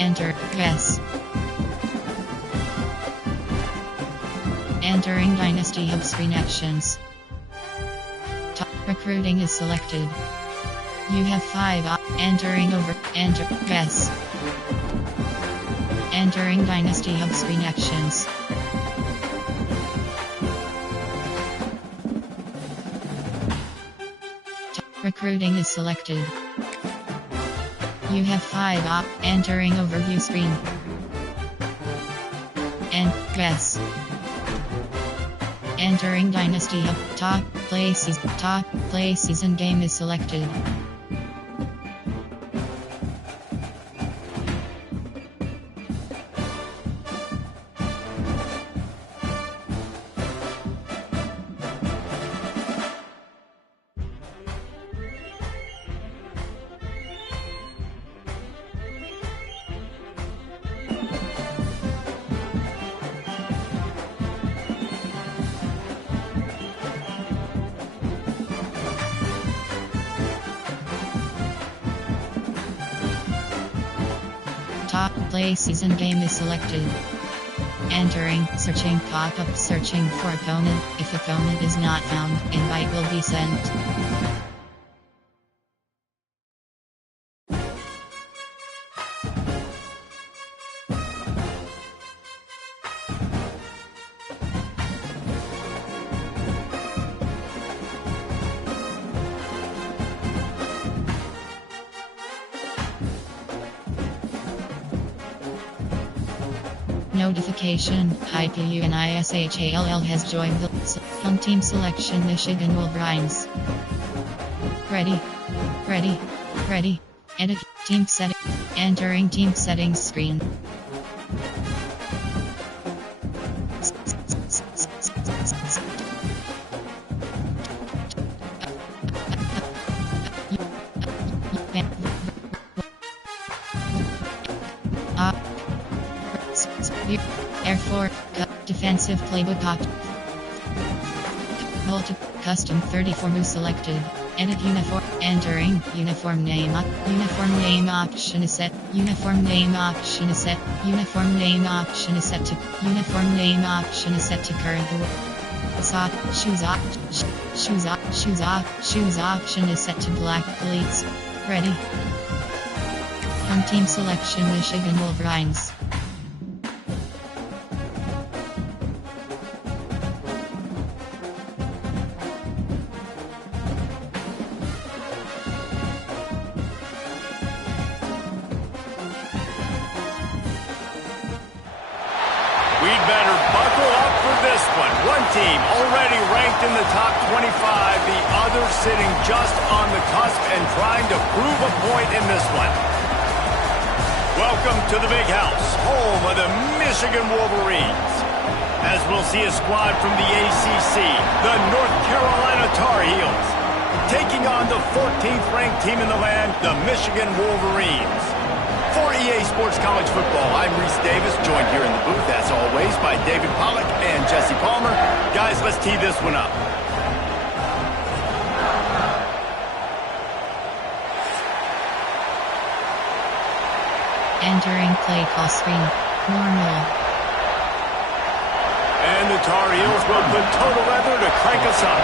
Enter, guess. Entering Dynasty of Screen Actions. Top recruiting is selected. You have 5 entering over, enter, guess. Entering Dynasty of Screen Actions. Top recruiting is selected. You have 5 entering overview screen. And guess. Entering Dynasty of top play season game is selected. Top play season game is selected. Entering, searching pop-up, searching for opponent. If opponent is not found, invite will be sent. Notification, IPUNISHALL has joined the Home Team Selection Michigan Wolverines. Ready. Edit, team setting, entering team settings screen. Air Force defensive playbook custom 34 move selected. Edit uniform. Entering uniform name option is set. Uniform name option is set. Uniform name option is set to uniform name option is set to current. Sock shoes option is set to black. Deletes. Ready. Home team selection Michigan Wolverines. We'd better buckle up for this one. One team already ranked in the top 25, the other sitting just on the cusp and trying to prove a point in this one. Welcome to the Big House, home of the Michigan Wolverines. As we'll see a squad from the ACC, the North Carolina Tar Heels, taking on the 14th ranked team in the land, the Michigan Wolverines. For EA Sports College Football, I'm Reese Davis, joined here in the booth, as always, by David Pollack and Jesse Palmer. Guys, let's tee this one up. Entering play call screen. Normal. And the Tar Heels will put total leather to crank us up.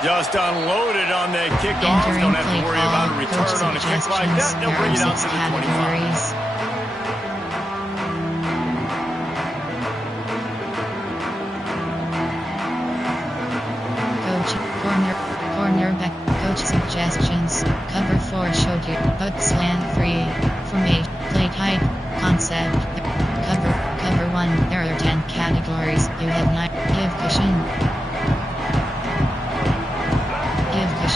Just unloaded on the kickoff. Don't have to worry about a return on a kick like that. They'll bring it out to the 25. Coach, cornerback, coach suggestions. Cover 4 showed you. But slant 3. Formation, play type, concept. Cover 1. There are 10 categories. You have 9. Give cushion.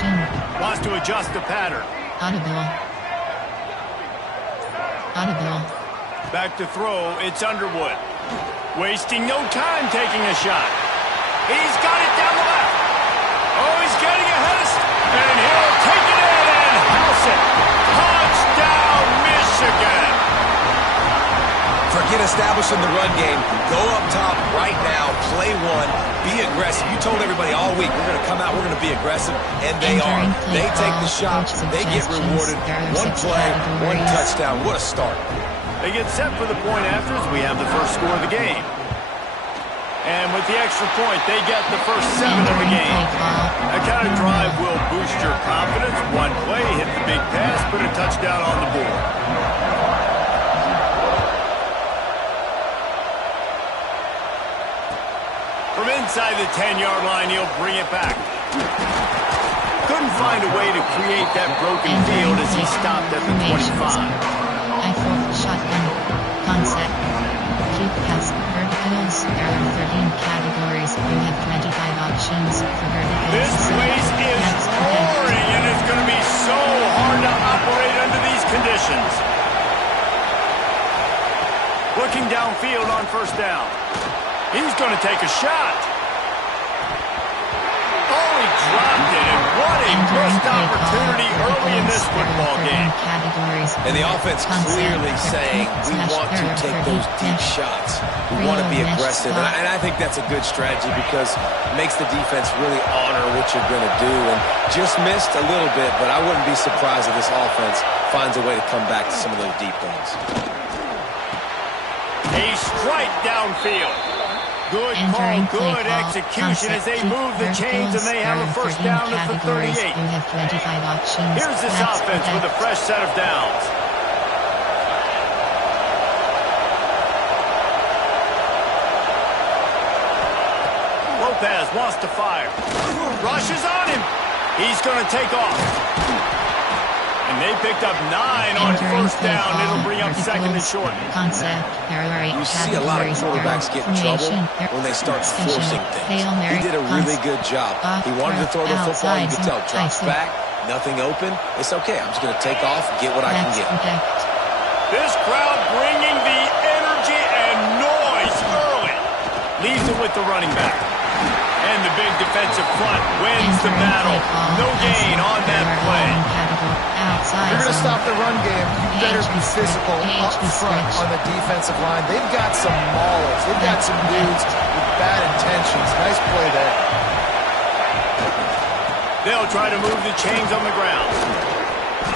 Formation. Wants to adjust the pattern. Audible. Audible. Back to throw, it's Underwood. Wasting no time taking a shot. He's got it down the left. Oh, he's getting ahead of and he'll take it in and house it. Touchdown, Michigan. Forget establishing the run game. Go up top right now, play one, be aggressive. You told everybody all week, we're going to come out, we're going to be aggressive, and they are. They take the shot, they get rewarded. One play, one touchdown. What a start. They get set for the point after as we have the first score of the game. And with the extra point, they get the first 7 of the game. That kind of drive will boost your confidence. One play, hit the big pass, put a touchdown on the board. From inside the 10-yard line, he'll bring it back. Couldn't find a way to create that broken field as he stopped at the 25. I-4 shotgun. Concept. Keep pass. Verticals. There are 13 categories. You have 25 options for verticals. This place is roaring, and it's going to be so hard to operate under these conditions. Looking downfield on first down. He's going to take a shot. Oh, he dropped it, and what a missed opportunity early in this football game. And the offense clearly saying, we want to take those deep shots. We want to be aggressive, and I think that's a good strategy because it makes the defense really honor what you're going to do. And just missed a little bit, but I wouldn't be surprised if this offense finds a way to come back to some of those deep ones. A strike downfield. Good call, good execution as they move the chains and they have a first down at the 38. Here's this offense with a fresh set of downs. Lopez wants to fire. Rushes on him. He's going to take off. And they picked up 9 on first down. It'll bring up second and short. You see a lot of quarterbacks get in trouble when they start forcing things. He did a really good job. He wanted to throw the football. You could tell. Drops back, nothing open. It's okay. I'm just going to take off, get what I can get. This crowd bringing the energy and noise early. Leaves it with the running back. And the big defensive front wins the battle. No gain on that play. You're going to stop the run game. You better be physical up front on the defensive line. They've got some maulers. They've got some dudes with bad intentions. Nice play there. They'll try to move the chains on the ground.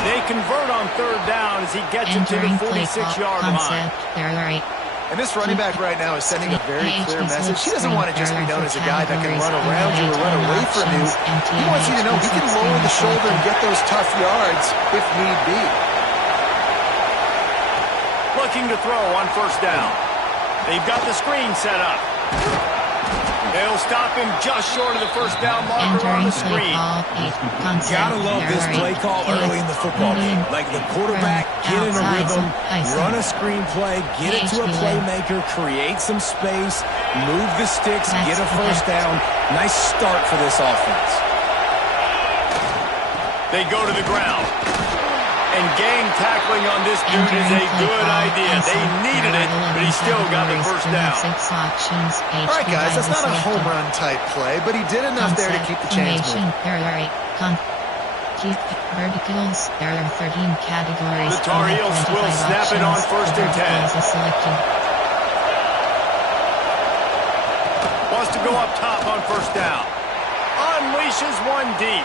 They convert on third down as he gets him to the 46-yard line. And this running back right now is sending a very clear message. He doesn't want to just be known as a guy that can run around you or run away from you. He wants you to know he can lower the shoulder and get those tough yards if need be. Looking to throw on first down. They've got the screen set up. They'll stop him just short of the first down marker on the screen. Gotta love this play call early in the football game. Like the quarterback, get in a rhythm, run a screen play, get it to a playmaker, create some space, move the sticks, get a first down. Nice start for this offense. They go to the ground. And gang tackling on this dude is a good idea. They needed it, but he still got the first down. All right, guys, that's not a home run type play, but he did enough there to keep the chains moving. Verticals. There are 13 categories. The Tar Heels will snap it on first and 10. Wants to go up top on first down. Unleashes one deep.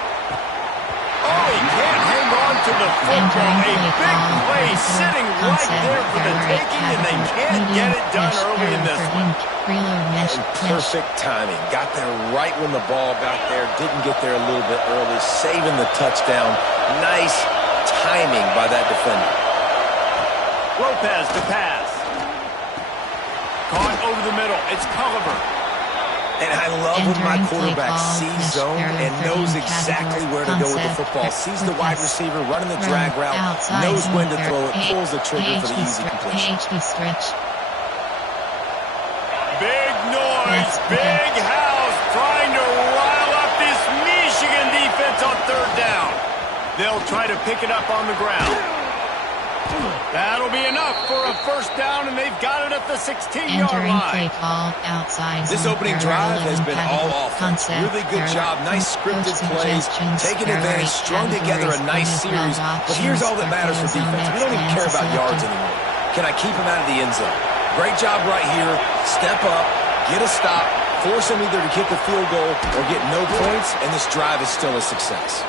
Oh, he can't hang on to the football. A big play sitting right there for the taking, and they can't get it done early in this one. Perfect timing. Got there right when the ball got there. Didn't get there a little bit early. Saving the touchdown. Nice timing by that defender. Lopez to pass. Caught over the middle. It's Culliver. And I love when my quarterback sees zone and knows exactly where to go with the football. Sees the wide receiver running the drag route, knows when to throw it, pulls the trigger for the easy completion. Big noise, big house, trying to rile up this Michigan defensive yards on third down. They'll try to pick it up on the ground. That'll be enough for a first down, and they've got it at the 16-yard line. Play call outside. This opening drive has been all offense. Really good job. Nice scripted plays, taking advantage, strung together a nice series. But here's all that matters for defense. We don't even care about yards anymore. Can I keep him out of the end zone? Great job right here. Step up, get a stop, force him either to kick a field goal or get no points, and this drive is still a success.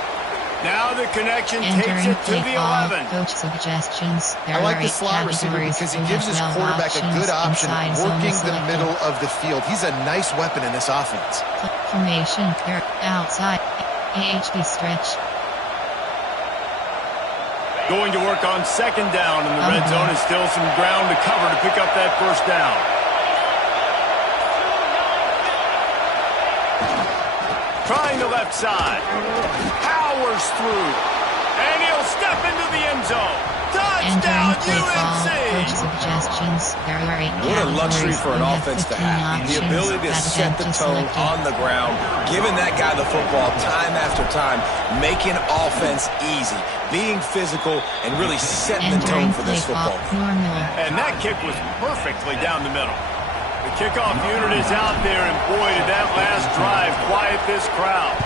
Now the connection takes it to the 11. Coach suggestions. I like the slot receiver because he gives his quarterback a good option working the middle of the field. He's a nice weapon in this offense. Formation. They're outside. AHB stretch. Going to work on second down, and the red zone is still some ground to cover to pick up that first down. Trying the left side. Powers through. And he'll step into the end zone. Touchdown, UNC! Coach suggestions. There are 8 What a luxury for an offense to have. The ability to set the tone on the ground, giving that guy the football time after time, making offense easy, being physical, and really setting the tone for this football game. And that kick was perfectly down the middle. The kickoff unit is out there, and boy, did that last drive quiet this crowd.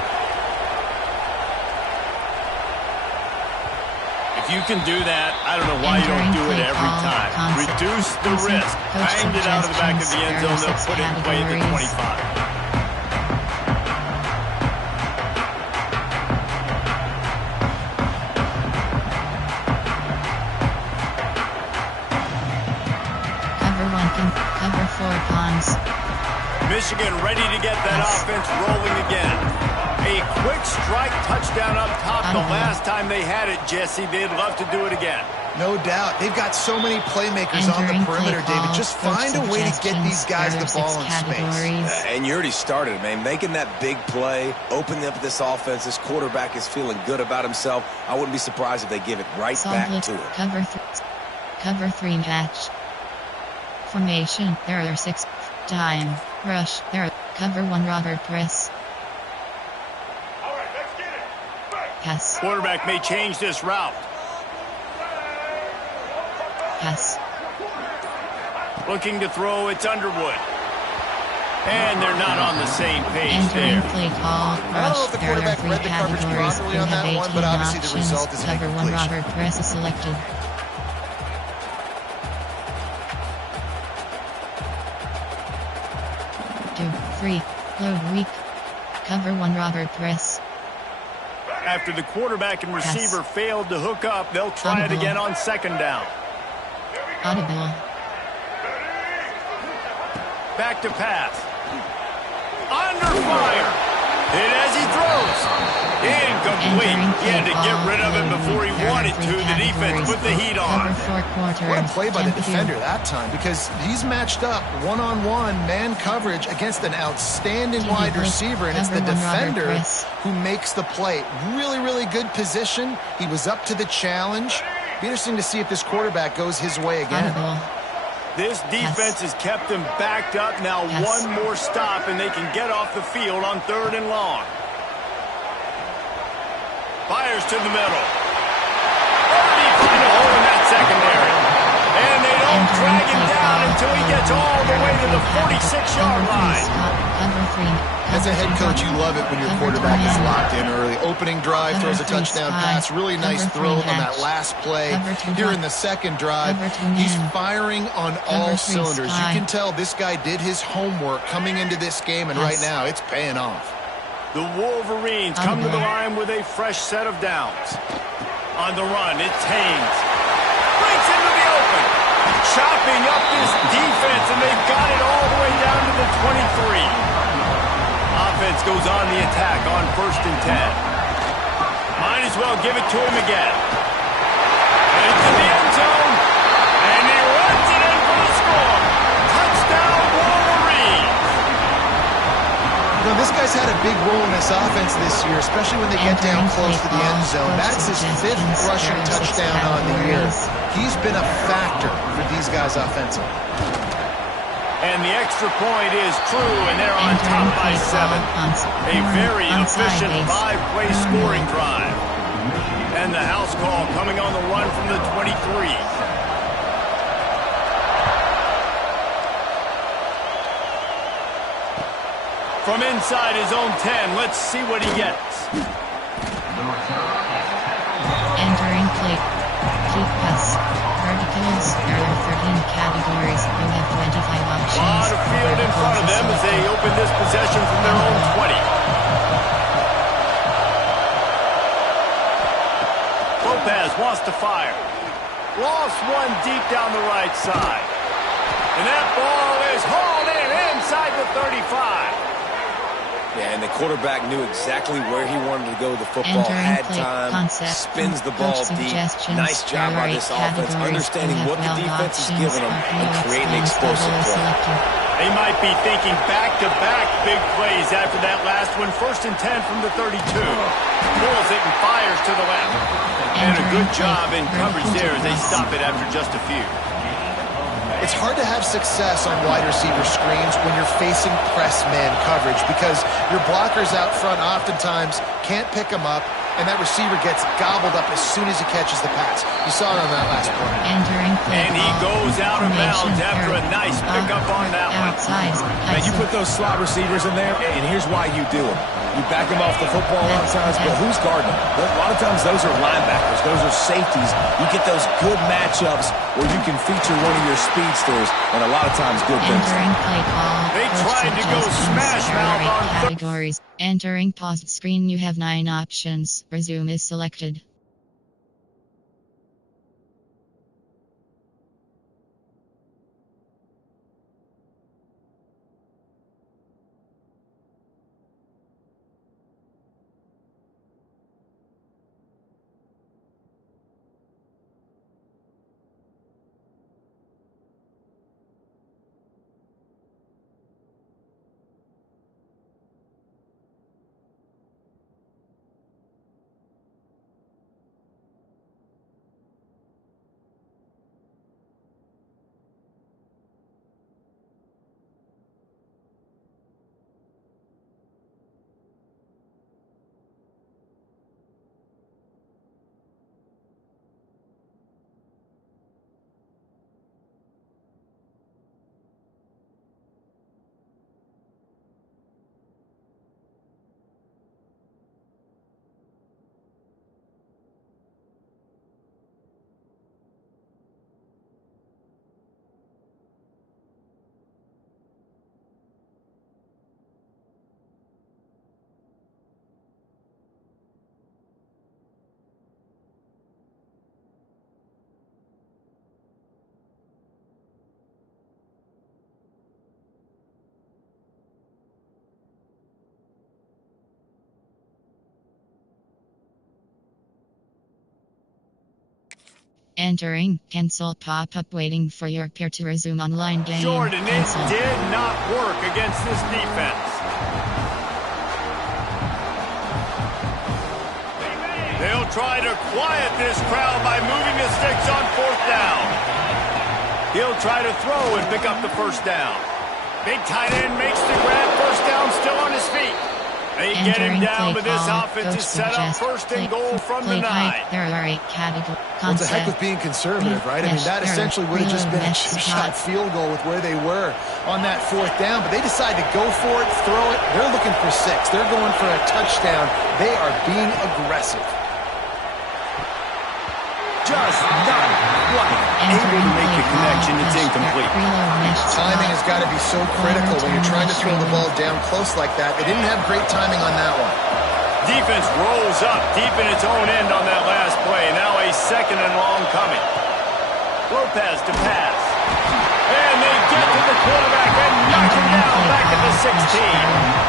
If you can do that, I don't know why you don't do it every time. Reduce the risk. Banged it out of the back of the end zone. They'll put it in play at the 25. Cover 4 pawns. Michigan ready to get that offense rolling again. A quick strike touchdown up top the last time they had it, Jesse. They'd love to do it again. No doubt. They've got so many playmakers on the perimeter, David. Just find a way to get these guys the ball in space. And you already started, man. Making that big play, opening up this offense. This quarterback is feeling good about himself. I wouldn't be surprised if they give it right back to him. Cover 3 match. Formation. There are 6. Time. Rush. There are cover 1 Robert press. Pass. Quarterback may change this route. Pass. Looking to throw, it's Underwood. And they're not on the same page there. Play call. I don't know if the quarterback read the coverage properly on that one, but obviously the result is an cover 1 incompletion. Robert press is selected. Two, 3. Load weak. Cover 1 Robert press. After the quarterback and receiver failed to hook up, they'll try it again on second down. Audible. Back to pass. Under fire. Hit as he throws. Incomplete. He had to get rid of it before he wanted to. The defense put the heat on. What a play by the defender that time, because he's matched up one-on-one man coverage against an outstanding wide receiver, and it's the defender who makes the play. Really, really good position. He was up to the challenge. Be interesting to see if this quarterback goes his way again. This defense has kept them backed up. Now one more stop, and they can get off the field on 3rd and long. Fires to the middle. Already find a hole in that secondary. And they don't drag him down until he gets all the way to the 46-yard line. As a head coach, you love it when your quarterback is locked in early. Opening drive, throws a touchdown pass. Really nice throw on that last play. Here in the second drive, he's firing on all cylinders. You can tell this guy did his homework coming into this game, and right now it's paying off. The Wolverines come to the line with a fresh set of downs. On the run, it's Haynes. Breaks into the open. Chopping up this defense, and they've got it all the way down to the 23. Offense goes on the attack on 1st and 10. Might as well give it to him again. Into the end zone. And he runs it in for the score. Touchdown, Wolverines. You know, this guy's had a big role in this offense this year, especially when they get down close to the end zone. That's his 5th rushing touchdown on the year. He's been a factor for these guys offensively. And the extra point is true, and they're on top by 7. A very efficient 5-play scoring drive. And the house call coming on the run from the 23. From inside his own 10, let's see what he gets. Entering play. Keep pass. Verticals. There are 13 categories. You have 25 options. A lot of field in front of them as they open this possession from their own 20. Lopez wants to fire. Lost one deep down the right side. And that ball is hauled in inside the 35. Yeah, and the quarterback knew exactly where he wanted to go with the football, had time, spins the ball deep. Nice job by this offense, understanding what the defense is giving them and creating explosive play. They might be thinking back-to-back big plays after that last one. 1st and 10 from the 32. Pulls it and fires to the left. And a good job in coverage there as they stop it after just a few. It's hard to have success on wide receiver screens when you're facing press man coverage because your blockers out front oftentimes can't pick them up, and that receiver gets gobbled up as soon as he catches the pass. You saw it on that last play. And he goes out of bounds after a nice pickup on that one. Now, you put those slot receivers in there, and here's why you do it. You back them off the football a lot of times, but who's guarding them? A lot of times those are linebackers. Those are safeties. You get those good matchups where you can feature one of your speedsters, and a lot of times good things. They tried to go smash mouth on categories. Entering paused screen, you have 9 options. Resume is selected. Entering, cancel pop-up waiting for your peer to resume online game. Jordan, it did not work against this defense. They'll try to quiet this crowd by moving the sticks on 4th down. He'll try to throw and pick up the 1st down. Big tight end makes the grab, 1st down, still on his feet. They get him down, but this offense is set up 1st and goal from the 9. There are 8 categories. What's the heck with being conservative, right? I mean, that essentially would have just been a chip-shot field goal with where they were on that 4th down, but they decide to go for it, throw it. They're looking for 6. They're going for a touchdown. They are being aggressive. Just not quite able to make the connection. It's incomplete. Timing has got to be so critical when you're trying to throw the ball down close like that. They didn't have great timing on that one. Defense rolls up deep in its own end on that last play. Now a 2nd and long coming. Lopez to pass. And they get to the quarterback and knock him down back at the 16.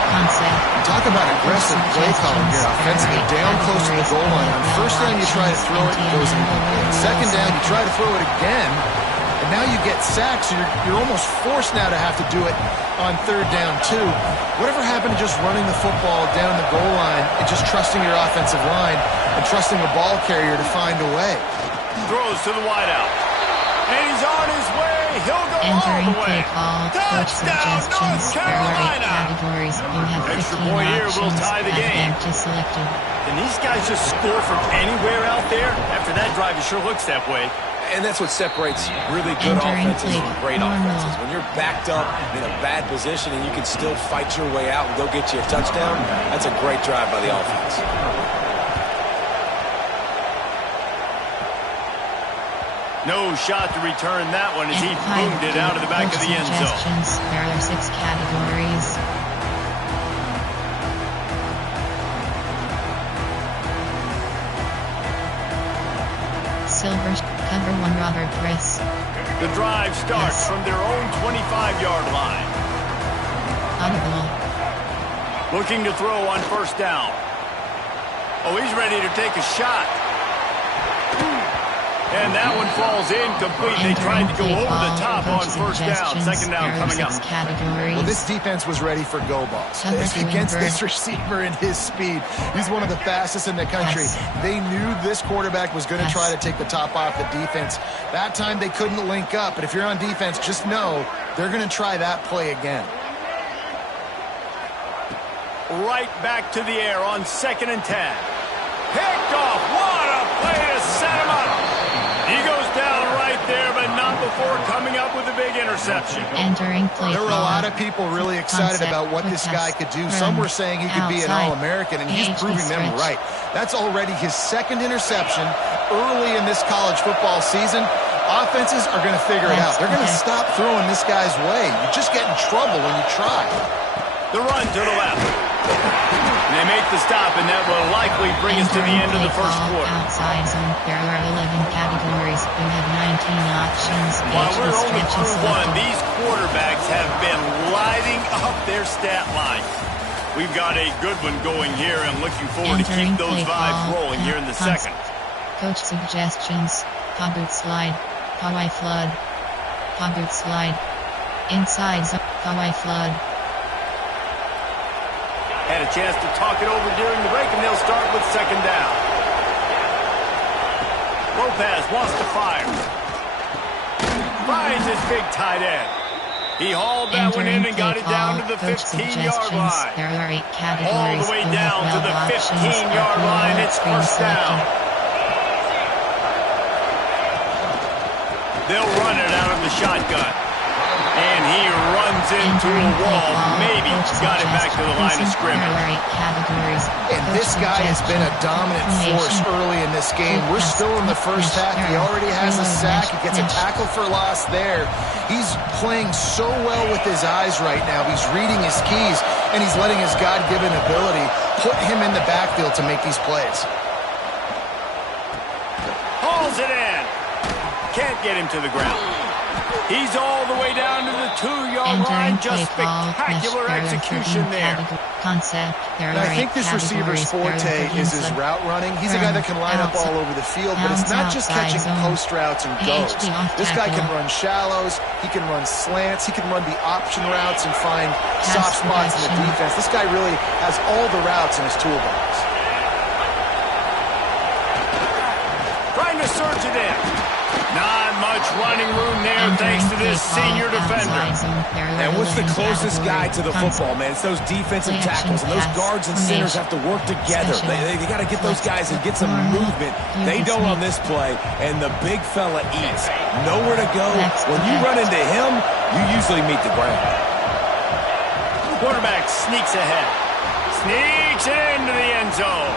Talk about aggressive play calling here offensively. Down close to the goal line. On 1st down, you try to throw it, it goes incomplete. 2nd down, you try to throw it again. And now you get sacked, so you're almost forced now to have to do it on 3rd down too. Whatever happened to just running the football down the goal line and just trusting your offensive line and trusting the ball carrier to find a way? Throws to the wideout. And he's on his way. He'll go Entering all the way. play call, coach Touchdown, suggestions. North There are 8 Carolina. categories. You have 15 Extra point here will options. tie the Have game. empty selected. Can these guys just score from anywhere out there? After that drive, it sure looks that way. And that's what separates really good Entering offenses from great normal. offenses. When you're backed up in a bad position and you can still fight your way out and go get you a touchdown, that's a great drive by the offense. No shot to return that one as he boomed it out of the back of the end zone. There are 6 categories. Silver, cover 1 Robert Chris. The drive starts from their own 25-yard line. Audible. Looking to throw on first down. Oh, he's ready to take a shot. And that one falls incomplete. They tried to go over the top on first down. Second down coming up. Categories. Well, this defense was ready for go balls. Against this receiver and his speed, he's one of the fastest in the country. They knew this quarterback was going to try to take the top off the defense. That time they couldn't link up, but if you're on defense, just know they're going to try that play again. Right back to the air on 2nd and 10. Picked off. What a play to set him up. He goes down right there, but not before coming up with a big interception. Entering play. There were a lot of people really excited about what this guy could do. Some were saying he could be an All-American, and he's proving them right. That's already his 2nd interception early in this college football season. Offenses are going to figure it out. They're going to stop throwing this guy's way. You just get in trouble when you try. The run to the left. They make the stop, and that will likely bring us to the end of the first quarter. Outside zone, there are 11 categories. You have 19 options. While we're only through one, these quarterbacks have been lighting up their stat line. We've got a good one going here, and looking forward to keep those vibes rolling here in the second. Coach suggestions. Pocket slide. Hawaii flood. Pocket slide. Inside zone. Hawaii flood. Had a chance to talk it over during the break, and they'll start with 2nd down. Lopez wants to fire. Finds his big tight end. He hauled that one in and got it down to the 15-yard line. There are 8 categories. All the way down to the 15-yard line. It's first down. They'll run it out of the shotgun. And he runs into a wall. Maybe got it back to the line of scrimmage. And this guy has been a dominant force early in this game. We're still in the first half. He already has a sack. He gets a tackle for loss there. He's playing so well with his eyes right now. He's reading his keys, and he's letting his God-given ability put him in the backfield to make these plays. Hauls it in. Can't get him to the ground. He's all the way down to the 2-yard line. Just spectacular execution there. And I think this receiver's forte is his route running. He's a guy that can line up all over the field, but it's not just catching post routes and goes. This guy can run shallows. He can run slants. He can run the option routes and find soft spots in the defense. This guy really has all the routes in his toolbox. Trying to surge it in. Not much running room there thanks to this senior defender. And what's the closest guy to the football, man? It's those defensive tackles, and those guards and centers have to work together. They got to get those guys and get some movement. They don't on this play, and the big fella eats. Nowhere to go. When you run into him, you usually meet the ground. Quarterback sneaks ahead. Sneaks into the end zone.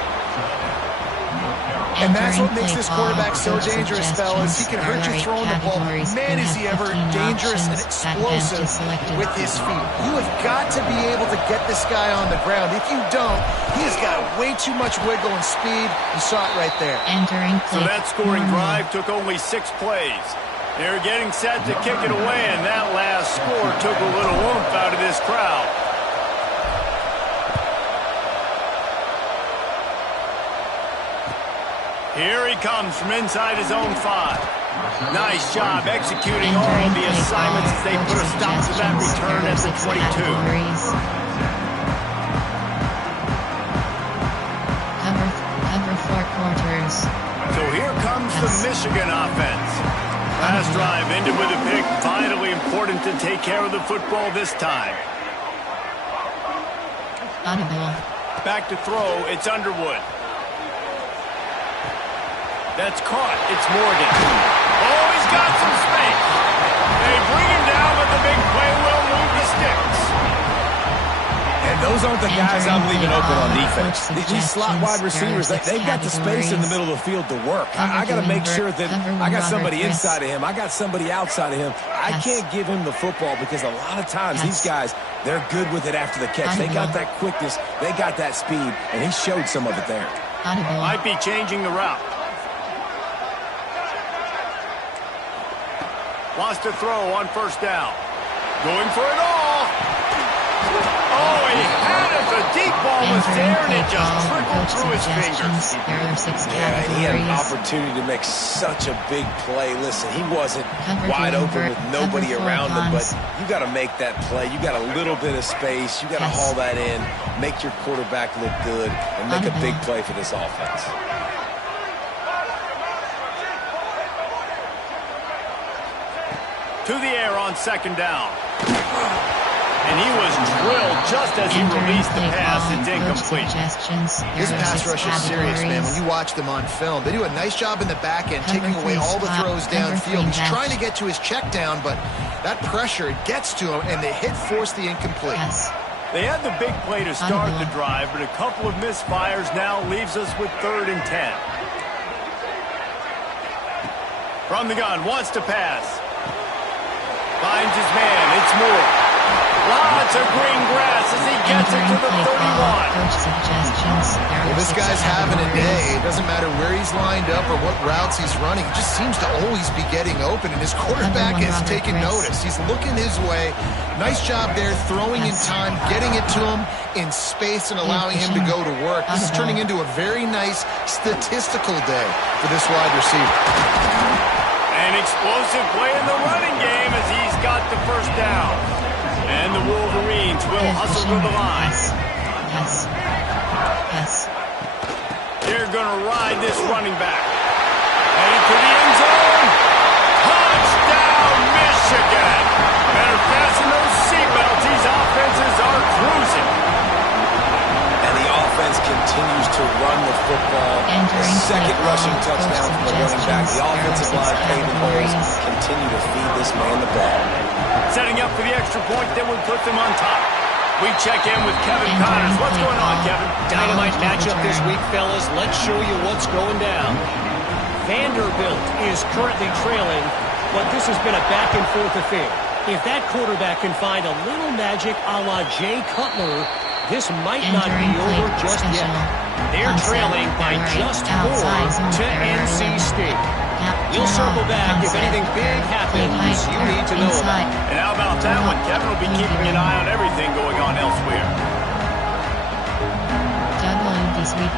And that's what makes this quarterback so dangerous, fellas. He can hurt you throwing the ball. Man, is he ever dangerous and explosive with his feet. You have got to be able to get this guy on the ground. If you don't, he has got way too much wiggle and speed. You saw it right there. So that scoring drive took only 6 plays. They're getting set to kick it away, and that last score took a little oomph out of this crowd. Here he comes from inside his own 5. Nice job executing all of the assignments as they put a stop to that return at the 22. Cover 4 quarters. So here comes the Michigan offense. Pass drive ended with a pick. Vitally important to take care of the football this time. Audible. Back to throw. It's Underwood. That's caught. It's Morgan. Oh, he's got some space. They bring him down, but the big play will move the sticks. And those aren't the guys I'm leaving open on defense. These slot wide receivers, they've got the space in the middle of the field to work. I got to make sure that I got somebody inside of him. I got somebody outside of him. I can't give him the football because a lot of times these guys, they're good with it after the catch. They got that quickness. They got that speed, and he showed some of it there. Might be changing the route. Wants to throw on first down. Going for it all. Oh, he had it. The deep ball was there, and it just trickled through his fingers. Yeah, he had an opportunity to make such a big play. Listen, he wasn't wide open with nobody around him, but you got to make that play. You got a little bit of space. You got to haul that in, make your quarterback look good, and make a big play for this offense. To the air on second down. And he was drilled just as he released the pass. It's incomplete. This pass rush is serious, man. When you watch them on film, they do a nice job in the back end, taking away all the throws downfield. He's trying to get to his check down, but that pressure, it gets to him, and the hit forced the incomplete. They had the big play to start the drive, but a couple of misfires now leaves us with 3rd and 10. From the gun, wants to pass. Finds his man. It's Moore. Lots of green grass as he gets it to the 31. Well, this guy's having a day. It doesn't matter where he's lined up or what routes he's running. He just seems to always be getting open, and his quarterback is taking notice. He's looking his way. Nice job there, throwing in time, getting it to him in space and allowing him to go to work. This is turning into a very nice statistical day for this wide receiver. An explosive play in the running game as he's got the first down. And the Wolverines will hustle to the line. They're going to ride this running back. Heading to the end zone. Touchdown, Michigan. Better fasten those seatbelts. These offenses are cruising. And the offense continues to run the football. The second rushing touchdown from the running back. The offensive line paving holes. Continue to feed this man the ball. Setting up for the extra point that would put them on top. We check in with Kevin Connors. What's going on, Kevin? Dynamite matchup this week, fellas. Let's show you what's going down. Vanderbilt is currently trailing, but this has been a back-and-forth affair. If that quarterback can find a little magic a la Jay Cutler, this might not be over just yet. They're trailing by just 4 to NC State. We'll circle back if anything big happens you need to know about. And how about that one? Kevin will be keeping an eye on everything going on elsewhere. This week.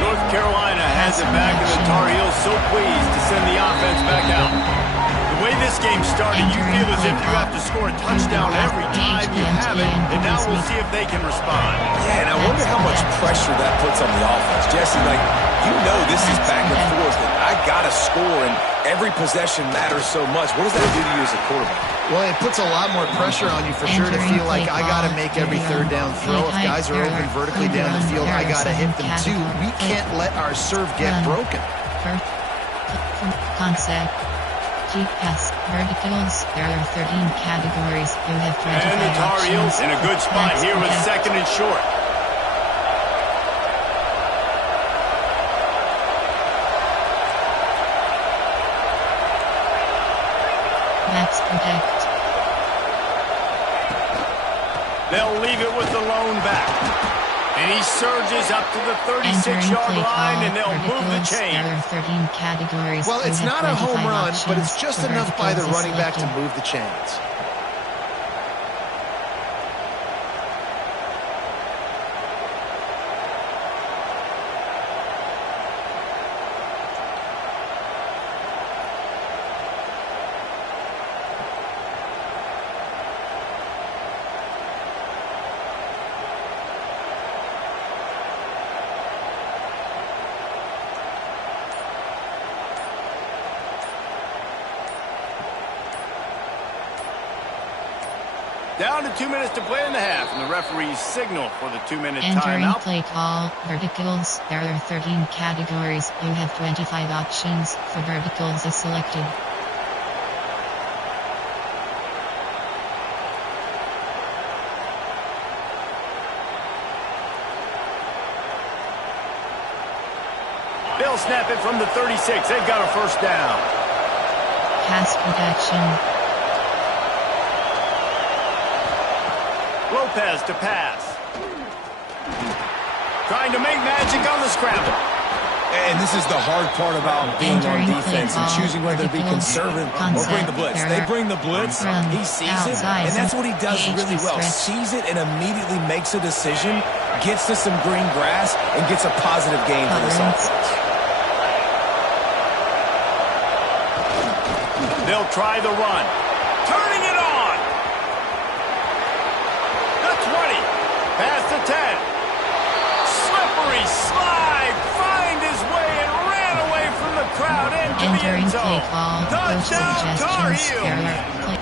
North Carolina has it back, and the Tar Heels so pleased to send the offense back out. The way this game started, you feel as if you have to score a touchdown every time you have it, and now we'll see if they can respond. Yeah, and I wonder how much pressure that puts on the offense. Jesse, like, you know this is back and forth, and I got to score, and every possession matters so much. What does that do to you as a quarterback? Well, it puts a lot more pressure on you for sure to feel like I got to make every 3rd down throw. If guys are open vertically down the field, I got to hit them too. We can't let our serve get broken. Concept. G-pass, verticals, there are 13 categories. You have 25 and the Tar Heels in a good spot here with 2nd and short. Max protect. They'll leave it with the lone back. And he surges up to the 36-yard line, and they'll move the chain. Well, it's not a home run, but it's just enough by the running back to move the chains. Down to 2 minutes to play in the half, and the referee's signal for the 2-minute Entering timeout. play call, verticals. There are 13 categories. You have 25 options. For verticals is selected. They'll snap it from the 36. They've got a first down. Pass protection. Lopez to pass. Trying to make magic on the scramble. And this is the hard part about being on defense and choosing whether to be conservative or bring the blitz. They bring the blitz, he sees it, and that's what he does really well. Sees it and immediately makes a decision, gets to some green grass, and gets a positive gain for this offense. They'll try the run. Turning it on. The 20. Past the 10. Slippery slide. Find his way and ran away from the crowd into the end zone. Touchdown, Tar Heels.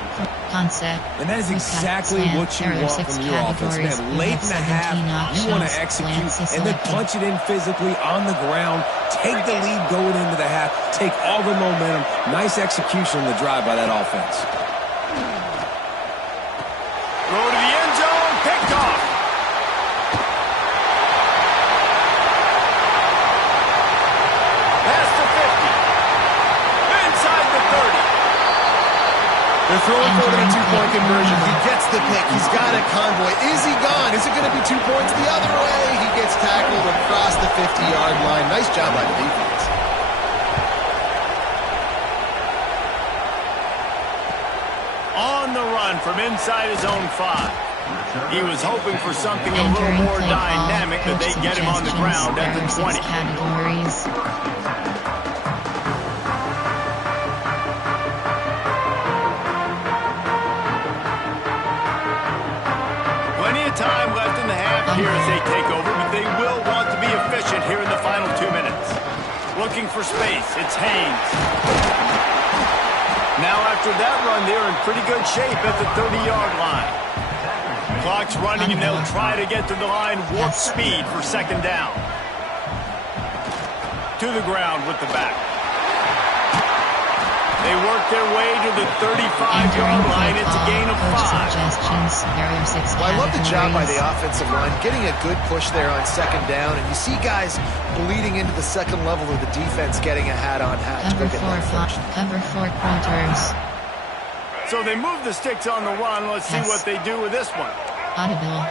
Concept. And that is exactly what you want from your offense, man. Late in the half, you want to execute and then punch it in physically on the ground. Take the lead going into the half. Take all the momentum. Nice execution on the drive by that offense. Throw to the end zone. Picked off. Past the 50. Inside the 30. They're throwing for the two-point conversion. He gets the pick. He's got a convoy. Is he gone? Is it going to be 2 points the other way? He gets tackled across the 50-yard line. Nice job by the defense. On the run from inside his own 5. He was hoping for something a little more dynamic, but they get him on the ground at the 20. Categories. Time left in the half here as they take over, but they will want to be efficient here in the final 2 minutes. Looking for space, it's Haynes. Now after that run, they're in pretty good shape at the 30-yard line. Clock's running and they'll try to get to the line warp speed for second down. To the ground with the back. They work their way to the 35-yard line. It's a gain of 5. Well, I love the job by the offensive line, getting a good push there on second down, and you see guys bleeding into the second level of the defense getting a hat-on-hat. Cover 4 pointers. So they move the sticks on the run. Let's see what they do with this one. Audible.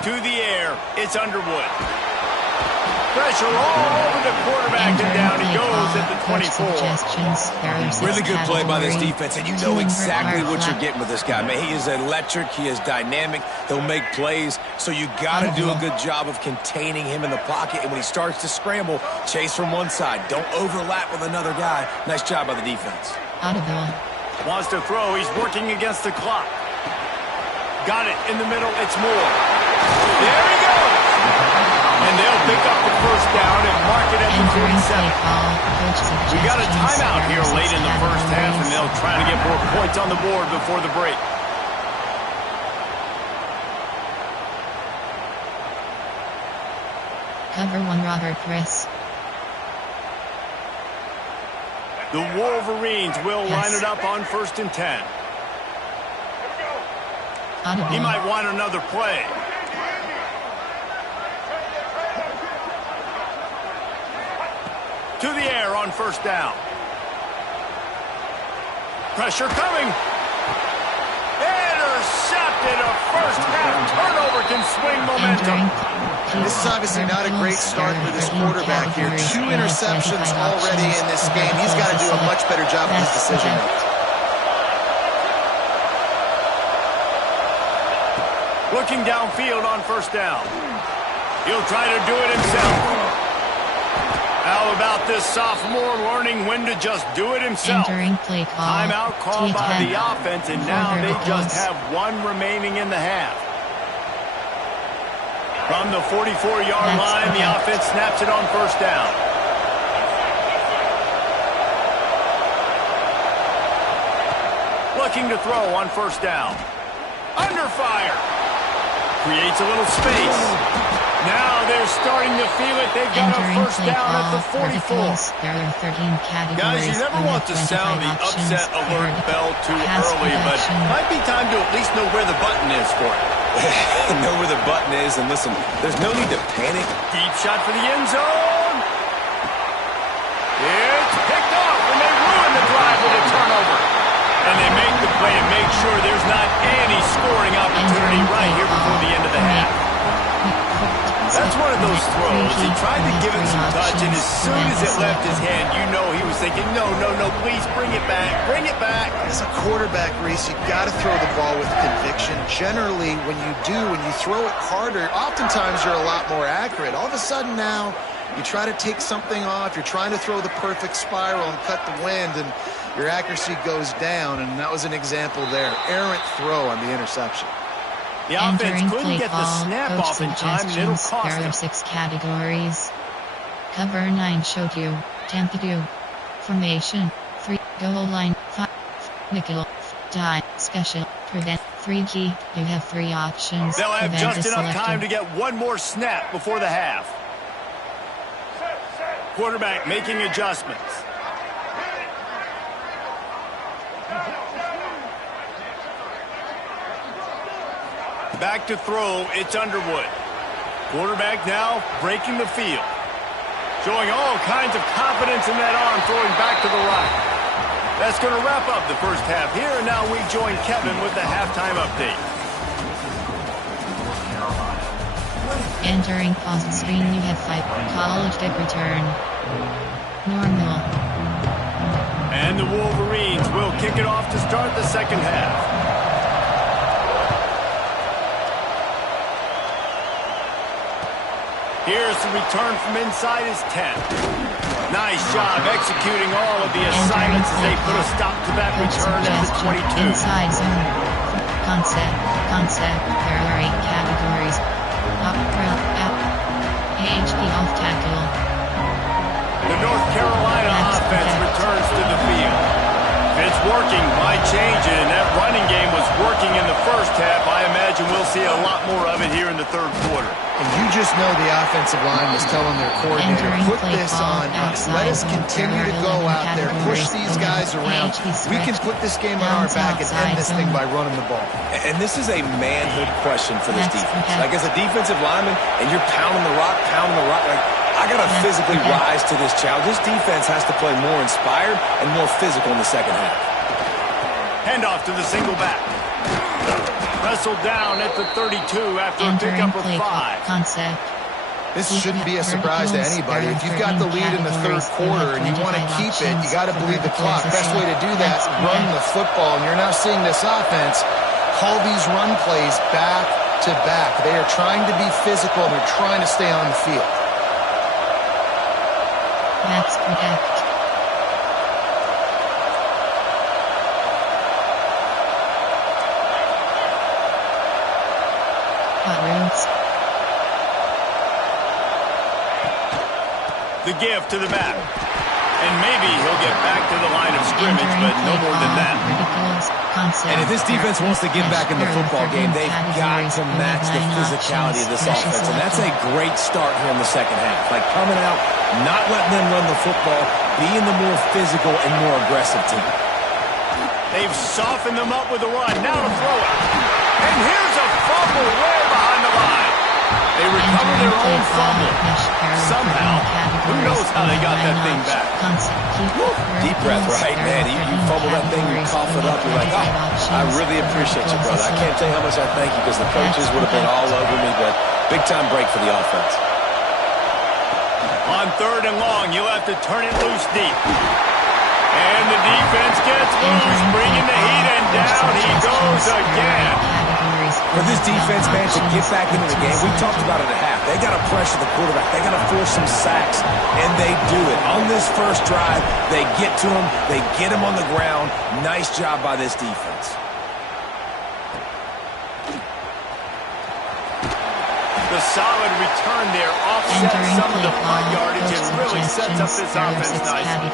To the air. It's Underwood. Pressure all over the quarterback, and down he goes at the 24. Really good play by this defense, and you know exactly what you're getting with this guy. Man, he is electric. He is dynamic. He'll make plays, so you got to do a good job of containing him in the pocket, and when he starts to scramble, chase from one side. Don't overlap with another guy. Nice job by the defense. Wants to throw. He's working against the clock. Got it in the middle. It's Moore. There he goes. And they'll pick up the first down and mark it at the 47. We got a timeout here late in the first half, and they'll try to get more points on the board before the break. Cover 1 Robert Chris. The Wolverines will line it up on 1st and 10. He might want another play. To the air on 1st down. Pressure coming. Intercepted. A first half turnover can swing momentum. This is obviously not a great start for this quarterback here. 2 interceptions already in this game. He's got to do a much better job of his decision making. Looking downfield on 1st down. He'll try to do it himself. How about this sophomore learning when to just do it himself? Timeout called by the offense, and now they just have 1 remaining in the half. From the 44-yard line, the offense snaps it on 1st down. looking to throw on first down. Under fire. Creates a little space. Now they're starting to feel it. They've got a first down at the 44. There are 13 categories. Guys, you never want to sound the upset alert bell too early, but it might be time to at least know where the button is for it. Know where the button is, and listen, there's no need to panic. Deep shot for the end zone. It's picked off, and they ruin the drive with a turnover. And they make the play and make sure there's not any scoring opportunity right here before the end of the half. That's one of those throws. He tried to give it some touch, and as soon as it left his hand, you know he was thinking, no, please bring it back, bring it back. As a quarterback, Reese, you've got to throw the ball with conviction. Generally, when you throw it harder, oftentimes you're a lot more accurate. All of a sudden now, you try to take something off, you're trying to throw the perfect spiral and cut the wind, and your accuracy goes down, and that was an example there. Errant throw on the interception. The offense couldn't get the snap off in time, and it'll cost them. There are 6 categories. Cover 9 showed you. 10 to do. Formation. 3. Goal line. 5. Nickel. Die. Special. Prevent. 3 key. You have 3 options. They'll have just enough time to get one more snap before the half. Quarterback making adjustments. Back to throw, it's Underwood. Quarterback now breaking the field. Showing all kinds of confidence in that arm, throwing back to the right. That's going to wrap up the first half here, and now we join Kevin with the halftime update. Entering pause screen, you have 5. College kick return. Normal. And the Wolverines will kick it off to start the second half. Here's the return from inside his 10. Nice job executing all of the assignments as they put a stop to that return at the 22. Inside zone. Concept. There are 8 categories. AHP off tackle. The North Carolina offense returns to the field. If it's working, why change it? And that running game was working in the first half. I imagine we'll see a lot more of it here in the third quarter. And you just know the offensive line was telling their coordinator, put this on us. Let us continue to go out there, push these guys around. We can put this game on our back and end this thing by running the ball. And this is a manhood question for this defense. Like, as a defensive lineman, and you're pounding the rock, like, I got to physically rise to this challenge. This defense has to play more inspired and more physical in the second half. Handoff to the single back. Wrestled down at the 32 after a pickup of 5. Concept. This shouldn't be a surprise to anybody. If you've got the lead in the third quarter and you want to keep it, you got to bleed the clock. Best way to do that, run the football. And you're now seeing this offense call these run plays back to back. They are trying to be physical and they're trying to stay on the field. Max protect. The give to the back. And maybe he'll get back to the line of scrimmage, but no more than that. And if this defense wants to get back in the football game, they've got to match the physicality of this offense. And that's a great start here in the second half. Like, coming out, not letting them run the football, being the more physical and more aggressive team. They've softened them up with the run. Now to throw it. And here's a fumble way behind the line. They recover their own fumble. Somehow, who knows how they got that thing back. Deep breath, right, man? You fumble that thing, you cough it up, you're like, oh, I really appreciate you, brother. I can't tell you how much I thank you because the coaches would have been all over me, but big-time break for the offense. On 3rd and long, you'll have to turn it loose deep. And the defense gets loose, bringing the heat, and down he goes again. For this defense, man, to get back into the game, we talked about it at half. They got to pressure the quarterback. They got to force some sacks, and they do it. On this first drive, they get to him. They get him on the ground. Nice job by this defense. The solid return there offsets some of the punt yardage and really sets up this offense nicely.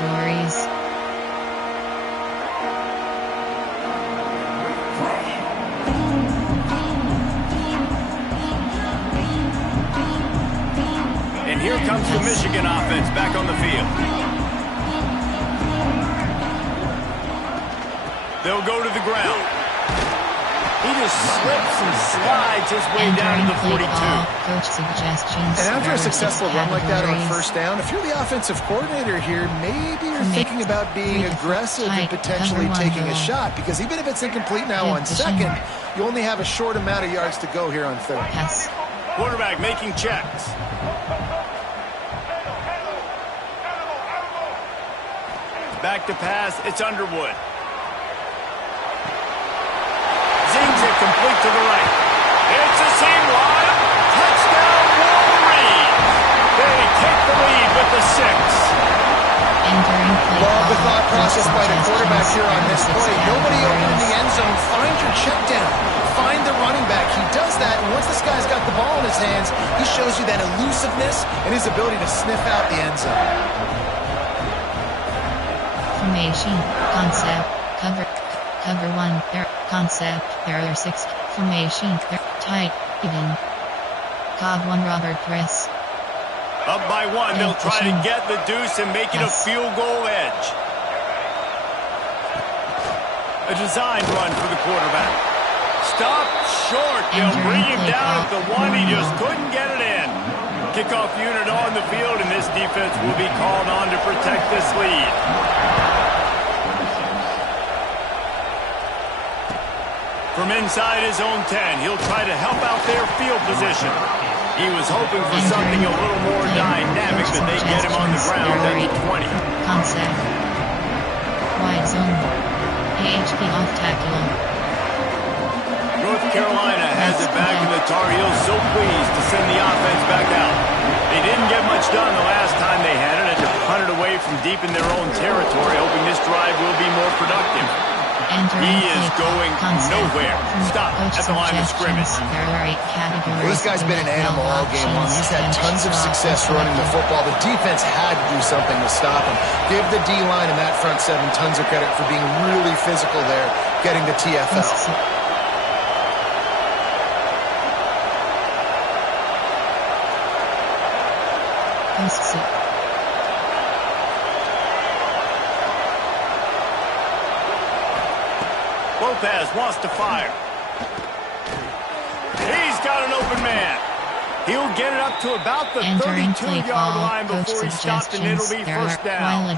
comes the Michigan offense back on the field. They'll go to the ground. He just slips and slides his way down to the 42. Coach suggestions. And after a successful run like that on first down, if you're the offensive coordinator here, maybe you're thinking about being aggressive and potentially taking a shot, because even if it's incomplete now on second, you only have a short amount of yards to go here on third. Yes. Quarterback making checks. Back to pass, it's Underwood. Zings it complete to the right. It's a seam wide. Touchdown Wolverines. They take the lead with the 6. Love the thought process by the quarterback here on this play. Nobody open in the end zone. Find your check down. Find the running back. He does that, and once this guy's got the ball in his hands, he shows you that elusiveness and his ability to sniff out the end zone. Formation, concept, cover 1, concept, there are 6, formation, tight, even. Cog 1 Robert press. Up by 1, they'll try to get the deuce and make it a field goal edge. A designed run for the quarterback. Stopped short. They'll bring him down at the 1. He just couldn't get it in. Kickoff unit on the field, and this defense will be called on to protect this lead. From inside his own 10, he'll try to help out their field position. He was hoping for something a little more dynamic, but they get him on the ground at the 20. Concept. Wide zone. AHP off tackle. North Carolina has it back, and the Tar Heels so pleased to send the offense back out. They didn't get much done the last time they had it, and to punt it away from deep in their own territory, hoping this drive will be more productive. He is going nowhere. Stop at the line of scrimmage. Well, this guy's been an animal all game long. He's had tons of success running the football. The defense had to do something to stop him. Give the D-line and that front 7 tons of credit for being really physical there, getting the TFL. Lopez wants to fire. He's got an open man. He'll get it up to about the 32-yard line before he stops, and it'll be first down.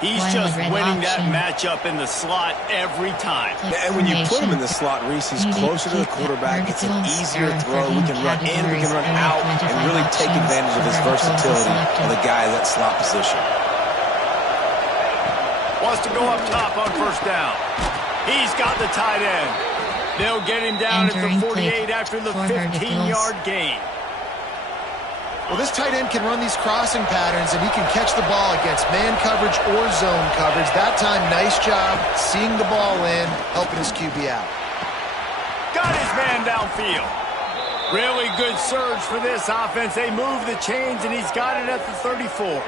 He's just winning that matchup in the slot every time. And when you put him in the slot, Reese, he's closer to the quarterback. It's an easier throw. We can run in, we can run out, and really take advantage of his versatility of the guy in that slot position. Wants to go up top on first down. He's got the tight end. They'll get him down at the 48 after the 15-yard gain. Well, this tight end can run these crossing patterns, and he can catch the ball against man coverage or zone coverage. That time, nice job seeing the ball in, helping his QB out. Got his man downfield. Really good surge for this offense. They move the chains, and he's got it at the 34.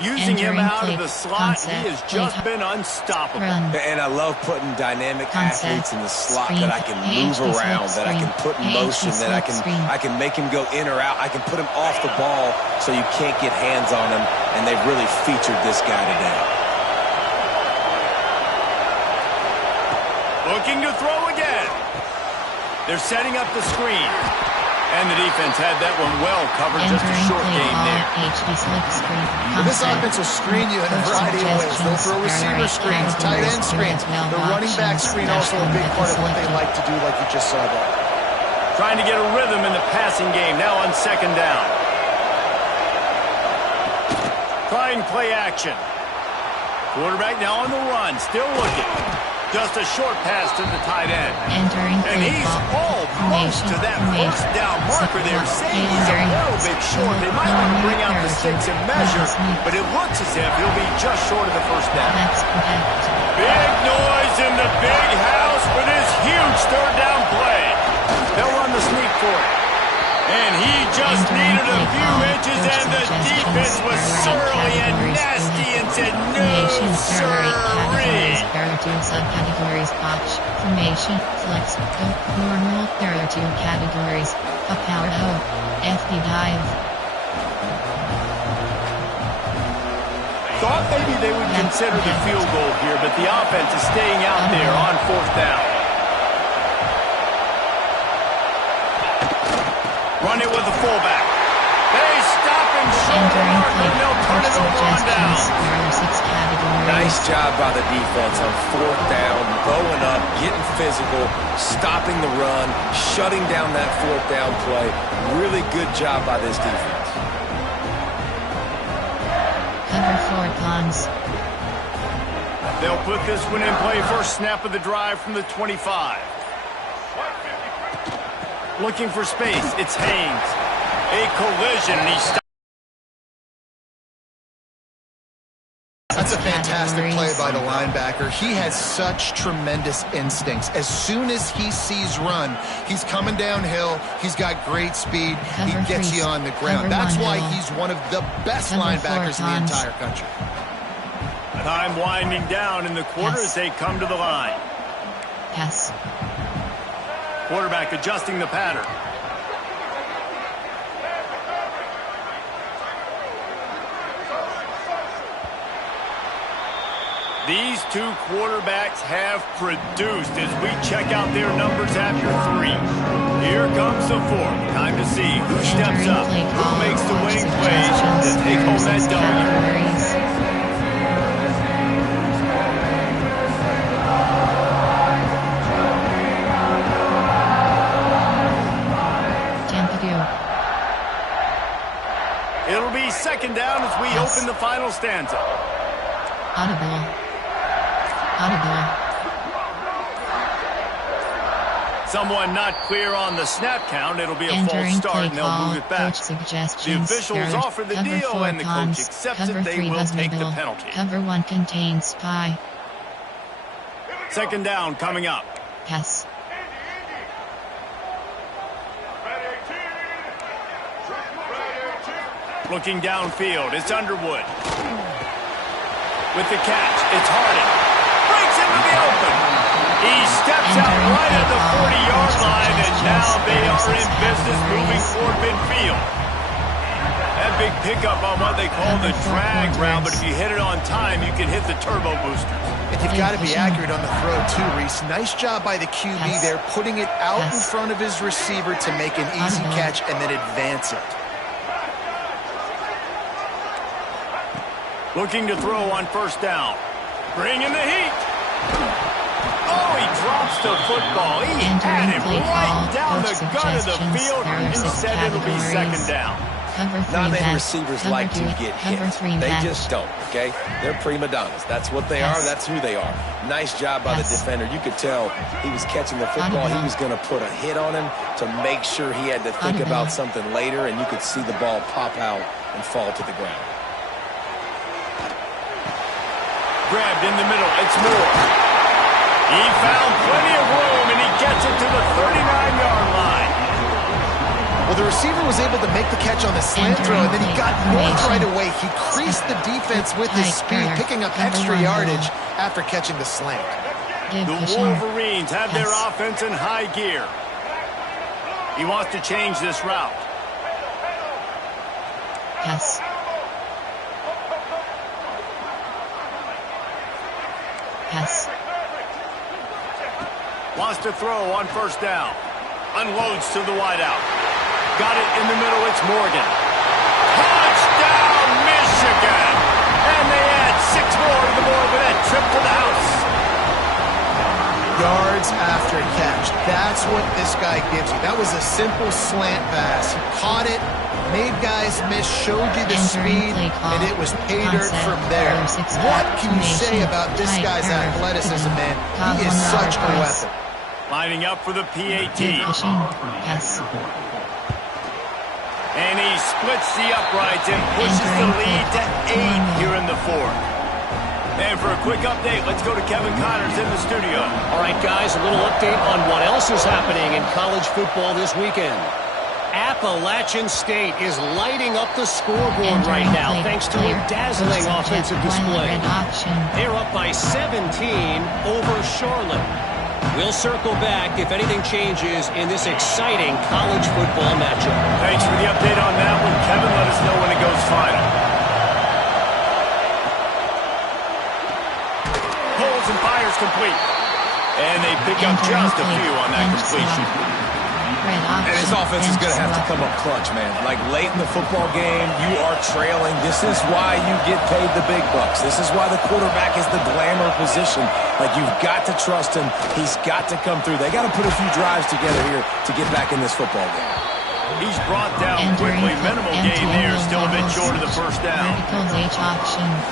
Using him out of the slot, he has just been unstoppable. And I love putting dynamic athletes in the slot that I can move around, that I can put in motion, that I can make him go in or out. I can put him off the ball so you can't get hands on him, and they've really featured this guy today. Looking to throw again. They're setting up the screen. And the defense had that one well covered, just a short game there. Well, this offense will screen you in a variety of ways. They'll throw receiver screens, tight end screens. The running back screen also a big part of what they like to do, like you just saw there. Trying to get a rhythm in the passing game, now on second down. Trying play action. Quarterback now on the run, still looking. Just a short pass to the tight end. And he's almost to that first down marker there. Saying he's a little bit short. They might want to bring out the sticks and measure, but it looks as if he'll be just short of the first down. Big noise in the big house for this huge third down play. They'll run the sneak for it. And he just needed a few inches, and the defense offense was surly and nasty and said no, sirree. There are 2 subcategories: botch, formation, flex, normal. There are 2 categories: a power hoe, FD dive. Thought maybe they would consider the field goal here, but the offense is staying out there on 4th down. Run it with the fullback. They stop and show the marker, and they'll turn it over on down. Nice job by the defense on 4th down, going up, getting physical, stopping the run, shutting down that 4th down play. Really good job by this defense. Cover 4 cons. They'll put this one in play first snap of the drive from the 25. Looking for space, it's Haynes. A collision, and he stops. That's a fantastic play by the linebacker. He has such tremendous instincts. As soon as he sees run, he's coming downhill. He's got great speed. He gets you on the ground. That's why he's one of the best linebackers in the entire country. Time winding down in the quarter as they come to the line. Yes. Quarterback adjusting the pattern. These 2 quarterbacks have produced as we check out their numbers after 3. Here comes the 4th. Time to see who steps up, who makes the winning plays to take home that W. It'll be 2nd down as we open the final stanza. Audible. Someone not clear on the snap count. It'll be a false start, and they'll move it back. The officials offer the deal, and the coach accepts it. They will take the penalty. Cover 1 contains spy. 2nd down coming up. Yes. Looking downfield, it's Underwood. With the catch, it's Harden. Breaks into the open. He steps out right at the 40-yard line, and now they are in business moving toward midfield. That big pickup on what they call the drag route, but if you hit it on time, you can hit the turbo boosters. And you've got to be accurate on the throw, too, Reese. Nice job by the QB there, putting it out in front of his receiver to make an easy catch and then advance it. Looking to throw on 1st down. Bring in the heat. Oh, he drops the football. He had him right down the gut of the field. Instead, it'll be 2nd down. Not many receivers like to get hit. They just don't, okay? They're prima donnas. That's what they are. That's who they are. Nice job by the defender. You could tell he was catching the football. He was going to put a hit on him to make sure he had to think about something later, and you could see the ball pop out and fall to the ground. Grabbed in the middle, it's Moore. He found plenty of room, and he gets it to the 39-yard line. Well, the receiver was able to make the catch on the slant throw, and then he got north right away. He creased the defense with his speed, picking up extra yardage after catching the slant. The Wolverines have their offense in high gear. He wants to change this route. Yes. Yes. Wants to throw on 1st down. Unloads to the wideout. Got it in the middle. It's Morgan. Touchdown, Michigan! And they add 6 more to the board with that trip to the house. Yards after catch. That's what this guy gives you. That was a simple slant pass. He caught it, made guys miss, showed you the speed, and it was pay dirt from there. What can you say about this guy's athleticism, man? He is such a weapon. Lining up for the PAT. Yes. And he splits the uprights and pushes the lead to 8 here in the 4th. And for a quick update, let's go to Kevin Connors in the studio. All right, guys, a little update on what else is happening in college football this weekend. Appalachian State is lighting up the scoreboard right now thanks to a dazzling offensive display. They're up by 17 over Charlotte. We'll circle back if anything changes in this exciting college football matchup. Thanks for the update on that one, Kevin. Let us know when it goes final. Pulls and fires complete. And they pick up just a few on that completion. And his offense is going to have to come up clutch, man. Like late in the football game, you are trailing. This is why you get paid the big bucks. This is why the quarterback is the glamour position. Like, you've got to trust him. He's got to come through. They got to put a few drives together here to get back in this football game. He's brought down quickly. Minimal gain there. Still a bit short of the first down.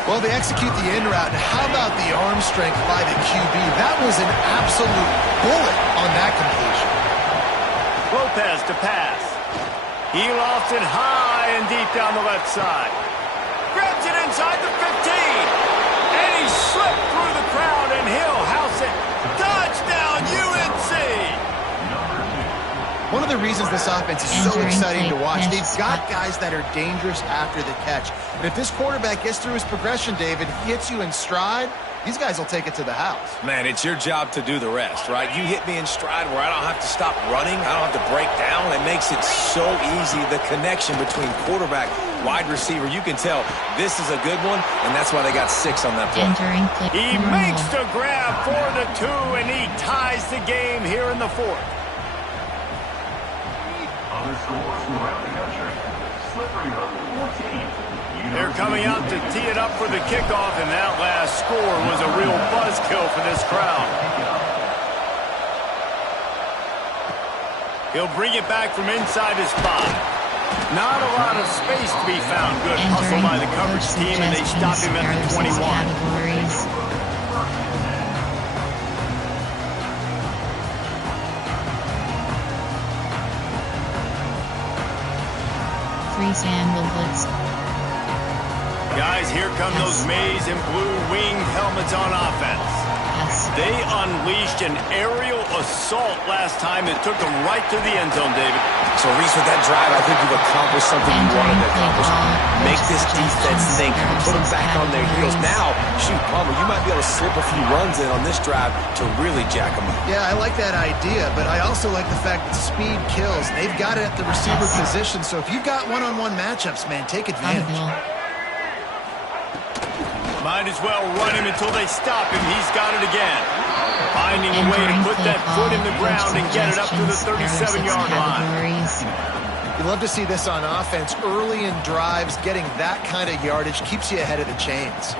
Well, they execute the in route. And how about the arm strength by the QB? That was an absolute bullet on that completion. Lopez to pass. He lofts it high and deep down the left side. Grabs it inside the 15. And he slipped through the crowd, and he'll house it. Touchdown, UNC! One of the reasons this offense is so exciting to watch, they've got guys that are dangerous after the catch. And if this quarterback gets through his progression, David, he hits you in stride, these guys will take it to the house. Man, it's your job to do the rest, right? You hit me in stride where I don't have to stop running. I don't have to break down. It makes it so easy, the connection between quarterback, wide receiver. You can tell this is a good one, and that's why they got 6 on that play. He makes the grab for the 2, and he ties the game here in the 4th. They're coming out to tee it up for the kickoff, and that last score was a real buzzkill for this crowd. He'll bring it back from inside his 5. Not a lot of space to be found. Good hustle by the coverage team, and they stop him at the 21. 3 Samuel blitz. Guys, here come those maize and blue winged helmets on offense. They unleashed an aerial assault last time that took them right to the end zone, David. So, Reese, with that drive, I think you've accomplished something you wanted to accomplish. Make this defense think. Put them back on their heels. Now, shoot, Palmer, you might be able to slip a few runs in on this drive to really jack them up. Yeah, I like that idea, but I also like the fact that speed kills. They've got it at the receiver position, so if you've got one-on-one matchups, man, take advantage. Might as well run him until they stop him. He's got it again. Finding a way to put that foot in the ground and get it up to the 37-yard line. You love to see this on offense. Early in drives, getting that kind of yardage keeps you ahead of the chains.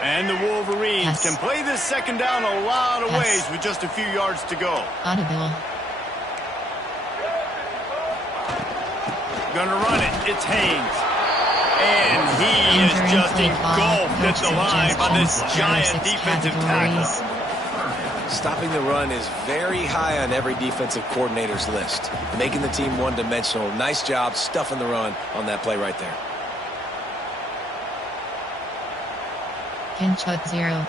And the Wolverines can play this second down a lot of ways with just a few yards to go. Audible. Gonna run it. It's Haynes. And he is just engulfed at the line by this giant defensive tackle. Stopping the run is very high on every defensive coordinator's list. Making the team one-dimensional. Nice job stuffing the run on that play right there. Pinch hut 0.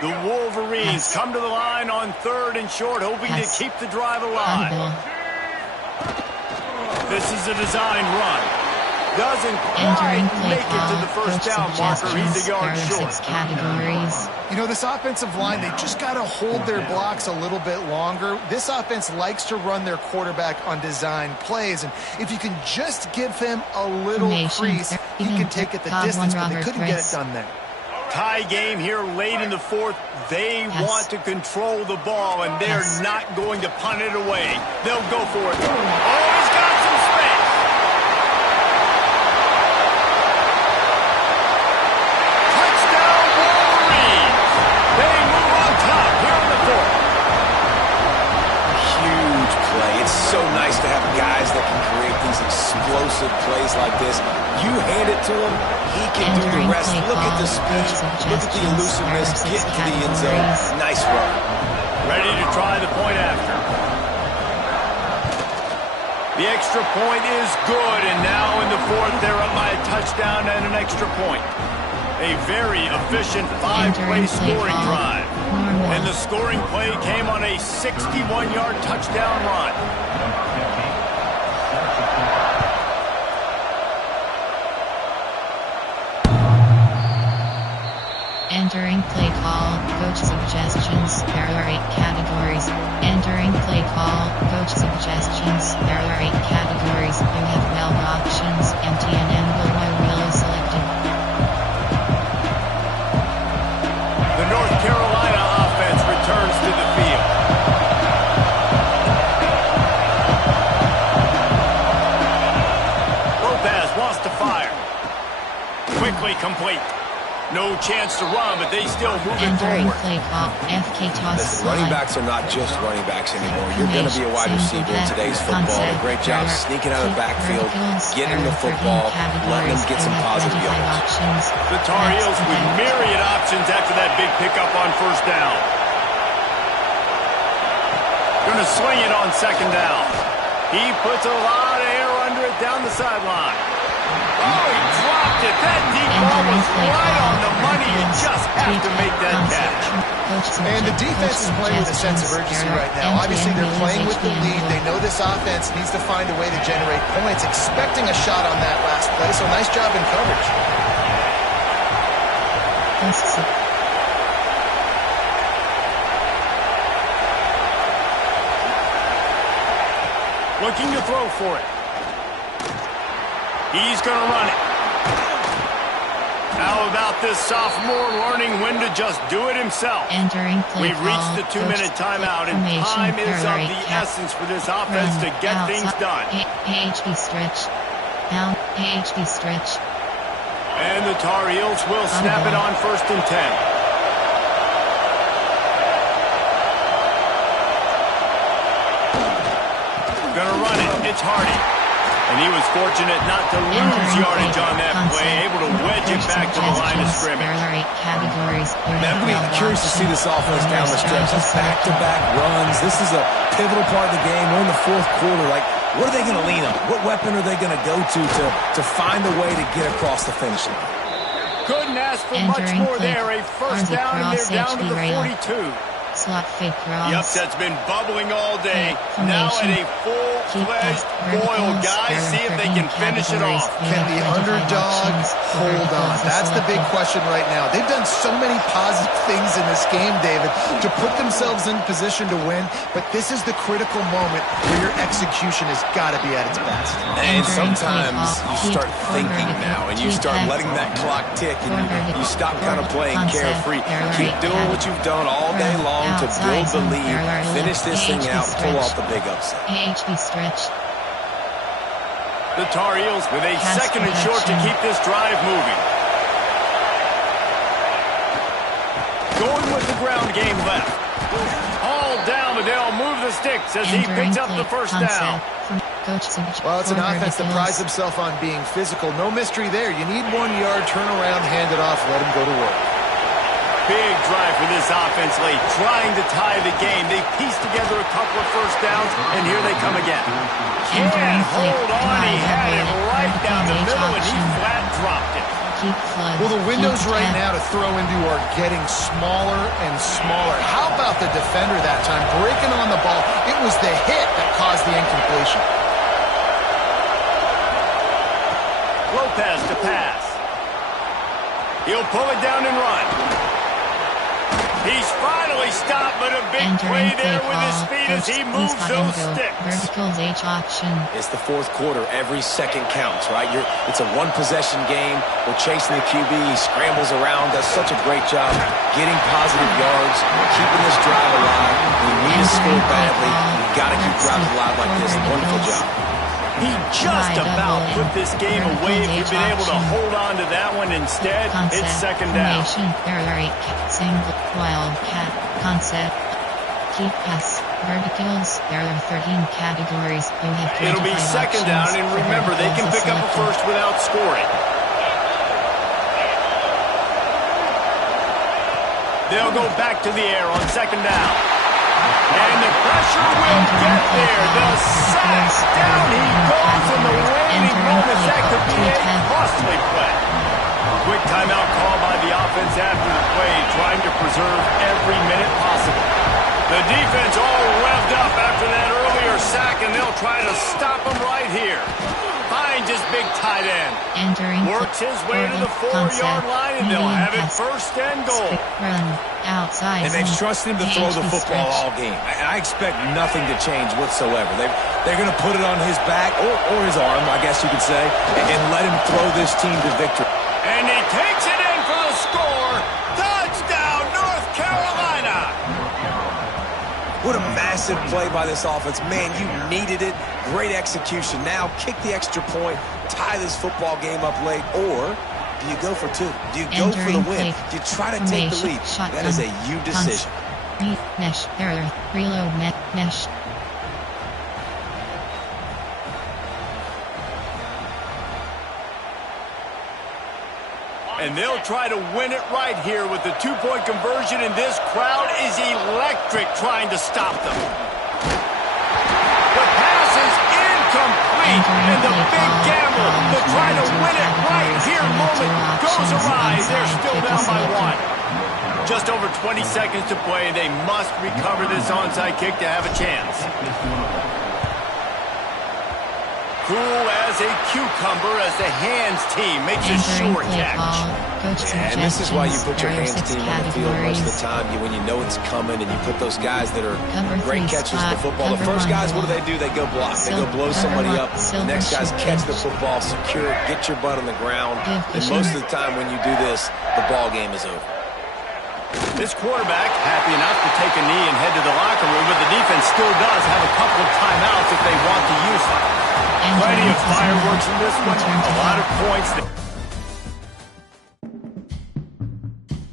The Wolverines come to the line on 3rd and short, hoping to keep the drive alive. This is a designed run. Doesn't quite make it to the first down marker. He's a yard short. Categories. You know, this offensive line, they just got to hold their blocks a little bit longer. This offense likes to run their quarterback on design plays, and if you can just give him a little crease, he can take it the distance, but they couldn't get it done there. Tie game here late in the 4th. They want to control the ball, and they're not going to punt it away. They'll go for it. Oh, he's got some space. Touchdown, Wolverines. They move on top here in the 4th. Huge play. It's so nice to have guys that can create these explosive plays like this. You hand it to him, he can do the rest. Look at the speed, look at the elusiveness, get to the end zone. Nice run. Ready to try the point after. The extra point is good, and now in the 4th, they're up by a touchdown and an extra point. A very efficient 5-play scoring drive. And the scoring play came on a 61-yard touchdown run. Entering play call, coach suggestions, there are 8 categories. Entering play call, coach suggestions, there are 8 categories. You have 12 options, empty and envelope wheel is selected. The North Carolina offense returns to the field. Lopez wants to fire. Quickly complete. No chance to run, but they still move it Entering forward. play call, FK toss Listen, running backs are not just running backs anymore. You're going to be a wide receiver in today's football. A great job sneaking out of the backfield, getting the football, letting them get some positive yards. The Tar Heels with myriad options after that big pickup on first down. Going to swing it on second down. He puts a lot of air under it down the sideline. Oh, he dropped it. That deep ball was right on the money. You just have to make that catch. And the defense is playing with a sense of urgency right now. Obviously, they're playing with the lead. They know this offense needs to find a way to generate points, expecting a shot on that last play. So nice job in coverage. Looking to throw for it. He's going to run it. How about this sophomore learning when to just do it himself? Entering play We've reached the 2-minute timeout, and time is of the essence for this offense to get things done. AHB stretch. Down. AHB stretch. And the Tar Heels will snap it on 1st and 10. Gonna run it. It's Hardy. And he was fortunate not to lose yardage on that play, able to wedge it back to the line of scrimmage. I'm going to be curious to see this offense down the stretch. It's back-to-back runs. This is a pivotal part of the game. We're in the 4th quarter. Like, what are they going to lean on? What weapon are they going to go to find a way to get across the finish line? Couldn't ask for much more there. A first down, and they're down to the 42. Slot fake cross. The upset's been bubbling all day. Now at a full-fledged boil. Guys, see if they can finish it off. Can the underdog hold on? That's the big question right now. They've done so many positive things in this game, David, to put themselves in position to win, but this is the critical moment where your execution has got to be at its best. And sometimes you start thinking now, and you start letting that clock tick, and you stop kind of playing carefree. Keep doing what you've done all day long to build the lead, finish this thing out, pull off the big upset. AHB stretch. The Tar Heels with a second and short to keep this drive moving. Going with the ground game left. All down, but they'll move the sticks as he picks up the first down. Well, it's an offense that prides himself on being physical. No mystery there. You need 1 yard, turn around, hand it off, let him go to work. Big drive for this offense late, trying to tie the game. They pieced together a couple of first downs, and here they come again. Can't hold on. He had it right down the middle, and he flat dropped it. Well, the windows right now to throw into are getting smaller and smaller. How about the defender that time, breaking on the ball? It was the hit that caused the incompletion. Lopez to pass. He'll pull it down and run. He's finally stopped, but a big play there with his speed as he moves those sticks. Verticals H option. It's the 4th quarter. Every second counts, right? It's a one-possession game. We're chasing the QB. He scrambles around, does such a great job getting positive yards, keeping this drive alive. We need to score badly. You've got to keep drives alive like this. Wonderful job. He just about put this game away if you've been able to hold on to that one. Instead, it's second down. Single, wildcat, concept, keep pass, verticals. There are 13 categories. You have 25 It'll be second down, and remember, they can pick up a first without scoring. They'll go back to the air on second down. And the pressure will get there. The sack, down he goes in the waning moments. That could be a costly play. Quick timeout call by the offense after the play, trying to preserve every minute possible. The defense all revved up after that earlier sack, and they'll try to stop him right here. Finds his big tight end. Works his way to the 4-yard line, and they'll have it first and goal. Run outside. And they've trusted him to throw the football all game. And I expect nothing to change whatsoever. They're going to put it on his back, or his arm, I guess you could say, and let him throw this team to victory. And he takes it in for the score. Touchdown, North Carolina. What a massive play by this offense. Man, you needed it. Great execution. Now kick the extra point, tie this football game up late, or do you go for two? Do you go for the win? Do you try to take the lead? That is a you decision. Mesh error. Reload mesh. And they'll try to win it right here with the two-point conversion, and this crowd is electric trying to stop them. The pass is incomplete, and the big gamble to try to win it right here moment goes awry. They're still down by 1. Just over 20 seconds to play. They must recover this onside kick to have a chance. Cool as a cucumber as the hands team makes a sure catch. And this is why you put your hands team on the field most of the time. When you know it's coming and you put those guys that are great catchers of the football. The first guys, what do? They go block. They go blow somebody up. The next guys catch the football, secure it, get your butt on the ground. And most of the time when you do this, the ball game is over. This quarterback happy enough to take a knee and head to the locker room, but the defense still does have a couple of timeouts if they want to use them. Plenty of fireworks in this one. A lot of points.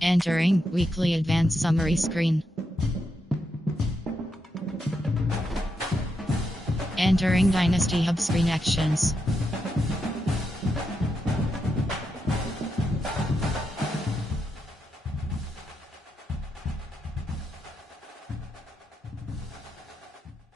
Entering weekly advanced summary screen. Entering Dynasty Hub screen actions.